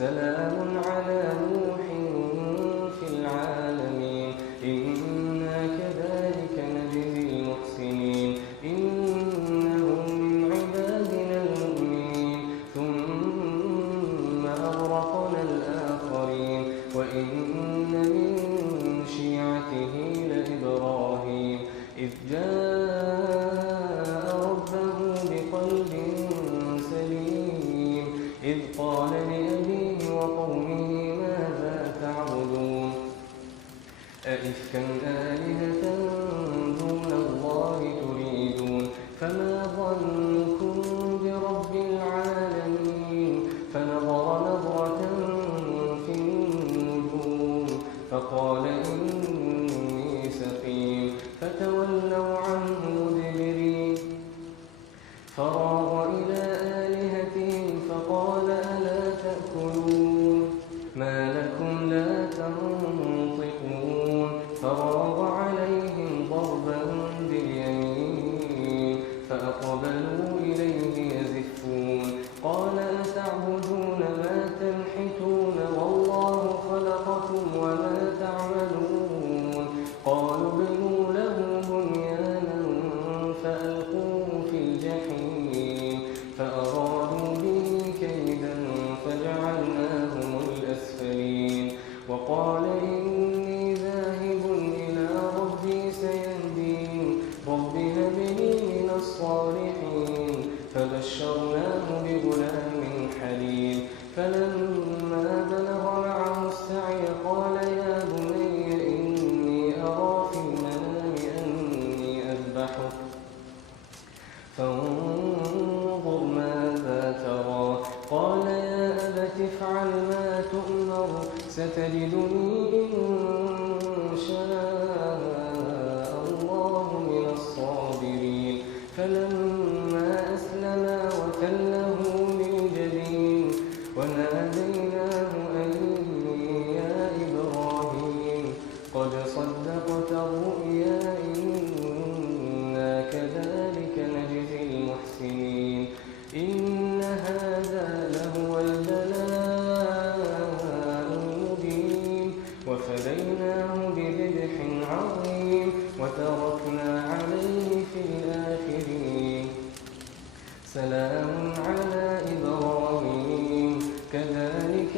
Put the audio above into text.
سلام على نوح في العالمين إنا كذلك نجزي المحسنين إنه من عبادنا المؤمنين ثم أغرقنا الآخرين وإن من شيعته لإبراهيم إذ جاء ربه بقلب سليم إذ قال لأبيه وقومه ماذا تعبدون أئفكا آلهة دون الله تريدون فما ظنكم برب العالمين فنظر نظرة في النجوم فقال إني سقيم فتولوا عنه مدبرين فراغ إلى آلهتهم فقال ألا تأكلون ما لكم لا تنطقون فراغ عليهم ضربا باليمين فأقبلوا إليه يزفون قال أتعبدون ما تنحتون والله خلقكم وما تعملون قالوا ابنوا له بنيانا فألقوه في الجحيم فأرادوا به كيدا فجعلناهم الأسفلين وقال إني ذاهب إلى ربي سيهدين رب هب لي من الصالحين فبشرناه بغلام حليم فلما بلغ معه السعي قال يا بني إني أرى في المنام أني أذبحك فانظر ماذا ترى قال يا أبت افعل ما تؤمر ستجدني إن شاء الله من الصابرين فلما أسلما وتله للجبين وناديناه أن يا إبراهيم قد صدقت الرؤيا إنا كذلك نجزي المحسنين إن هذا لهو البلاء المبين وفديناه بذبح عظيم وتركنا عليه في الآخرين سلام على إبراهيم كذلك